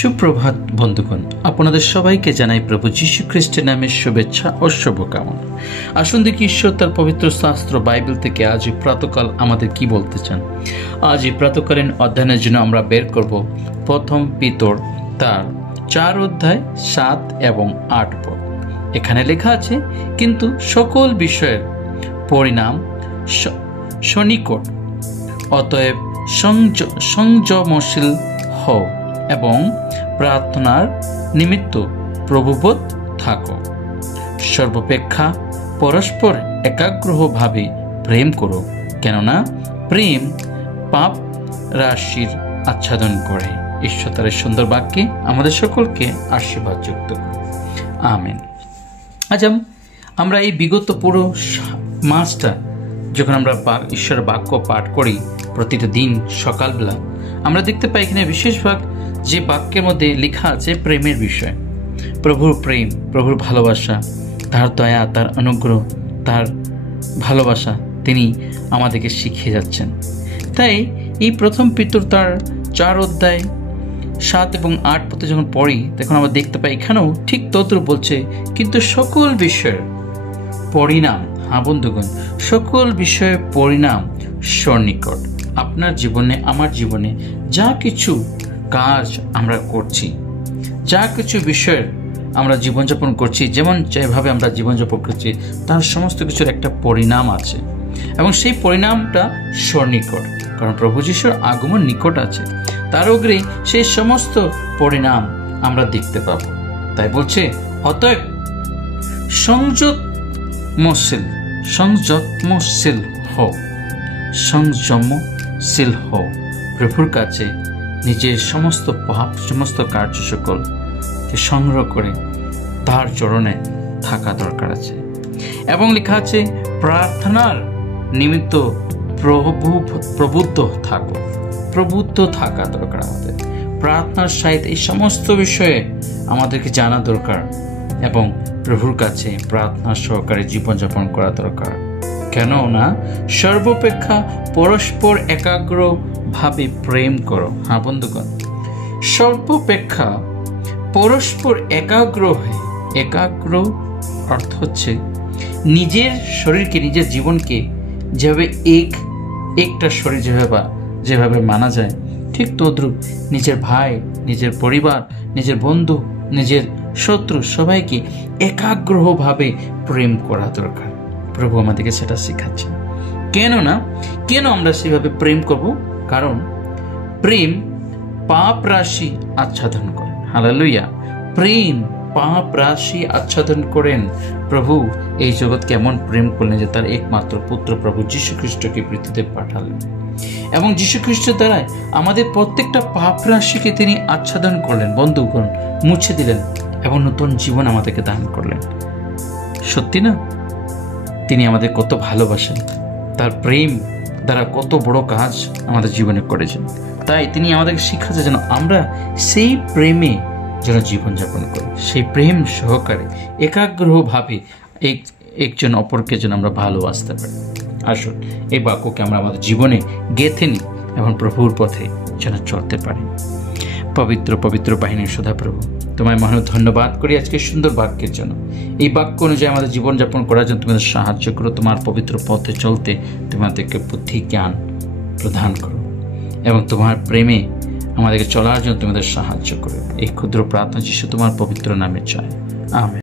সুপ্রভাত বন্ধুগণ, আপনাদের সবাইকে জানাই প্রভু যীশু খ্রিস্টের নামে শুভেচ্ছা ও শুভকামনা। আসুন দেখি ঈশ্বর তার পবিত্র শাস্ত্র বাইবেল থেকে আজ এই প্রাতকাল আমাদের কি বলতে চান। আজ এই প্রাতকালীন অধ্যয়নের জন্য আমরা বের করব প্রথম পিতর তার 4 অধ্যায় 7 এবং 8 পদ। এখানে লেখা আছে, কিন্তু সকল বিষয়ের পরিণাম সনিকট, অতএব সংযমশীল হও এবং প্রার্থনার নিমিত্ত প্রভুবোধ থাকো। সর্বাপেক্ষা পরস্পর একাগ্রভাবে প্রেম করো, কেননা প্রেম পাপ রাশির আচ্ছাদন করে। ঈশ্বর তার সুন্দর বাক্যে আমাদের সকলকে আশীর্বাদ যুক্ত করে। আমেন। আজ আমরা এই বিগত পুরো মাসটা যখন আমরা ঈশ্বরের বাক্য পাঠ করি প্রতিটা দিন সকালবেলা, আমরা দেখতে পাই এখানে বেশিরভাগ যে বাক্যের মধ্যে লেখা আছে প্রেমের বিষয়। প্রভুর প্রেম, প্রভুর ভালোবাসা, তার দয়া, তার অনুগ্রহ, তার ভালোবাসা তিনি আমাদেরকে শিখিয়ে যাচ্ছেন। তাই এই প্রথম পিতর তার 4 অধ্যায় 7 এবং 8 পদে যখন পড়ি, তখন আমরা দেখতে পাই এখানেও ঠিক তদ্রূপ বলছে, কিন্তু সকল বিষয়ের পরিণাম, বন্ধুগণ, সকল বিষয়ের পরিণাম সন্নিকট। আপনার জীবনে, আমার জীবনে যা কিছু কাজ আমরা করছি, যা কিছু বিষয়ের আমরা জীবনযাপন করছি, যেভাবে আমরা জীবনযাপন করছি, তার সমস্ত কিছুর একটা পরিণাম আছে এবং সেই পরিণামটা সন্নিকট। কারণ প্রভু যিশুর আগমন নিকট আছে, তার অগ্রে সেই সমস্ত পরিণাম আমরা দেখতে পাবো। তাই বলছে, অতএব সংযমশীল হও, প্রভুর কাছে নিজের সমস্ত পাপ, সমস্ত কার্য সকলকে সংগ্রহ করে তার চরণে থাকা দরকার আছে। এবং লেখা আছে, প্রার্থনার নিমিত্ত প্রবুদ্ধ থাকা দরকার আমাদের। প্রার্থনার সহিত এই সমস্ত বিষয়ে আমাদেরকে জানা দরকার এবং প্রভুর কাছে প্রার্থনা সহকারে জীবনযাপন করা দরকার। কেননা সর্বাপেক্ষা পরস্পর একাগ্র ভাবে প্রেম করো। বন্ধুগণ, সর্বাপেক্ষা পরস্পর একাগ্র অর্থ হচ্ছে নিজের শরীরকে, নিজের জীবনকে যেভাবে একটা শরীর যেভাবে মানা যায়, ঠিক তদ্রূপ নিজের ভাই, নিজের পরিবার, নিজের বন্ধু, নিজের শত্রু সবাইকে একাগ্রভাবে প্রেম করা দরকার। প্রভু আমাদেরকে সেটা শেখাচ্ছেন। কেন আমরা সেভাবে প্রেম করব? কারণ প্রেম পাপ রাশি আচ্ছাদন করেন। হালেলুয়া! প্রেম পাপ রাশি আচ্ছাদন করেন। প্রভু এই জগৎকে এমন প্রেম করলেন যে তার একমাত্র পুত্র প্রভু যীশু খ্রিস্টকে পৃথিবীতে পাঠালেন এবং যীশু খ্রিস্টের দ্বারাই আমাদের প্রত্যেকটা পাপ রাশিকে তিনি আচ্ছাদন করলেন, বন্ধুগণ, মুছে দিলেন এবং নতুন জীবন আমাদেরকে দান করলেন। সত্যি না? তিনি আমাদের কত ভালোবাসেন, তার প্রেম দ্বারা কত বড় কাজ আমাদের জীবনে করেছেন। তাই তিনি আমাদেরকে শিখাচ্ছে যেন আমরা সেই প্রেমে যেন জীবনযাপন করি, সেই প্রেম সহকারে একাগ্রভাবে একজন অপরকে যেন আমরা ভালোবাসতে পারি। আসুন এই বাক্যকে আমরা আমাদের জীবনে গেঁথে নিই এবং প্রভুর পথে যেন চলতে পারি। পবিত্র পবিত্র বাহিনীর সদাপ্রভু, তোমায় মহান ধন্যবাদ করি আজকে সুন্দর বাক্যের জন্য। এই বাক্য অনুযায়ী আমাদের জীবনযাপন করার জন্য তোমাদের সাহায্য করো। তোমার পবিত্র পথে চলতে তোমাদেরকে বুদ্ধি জ্ঞান প্রদান করো এবং তোমার প্রেমে আমাদেরকে চলার জন্য তোমাদের সাহায্য করো। এই ক্ষুদ্র প্রার্থনা যিশু তোমার পবিত্র নামে চাই। আমেন।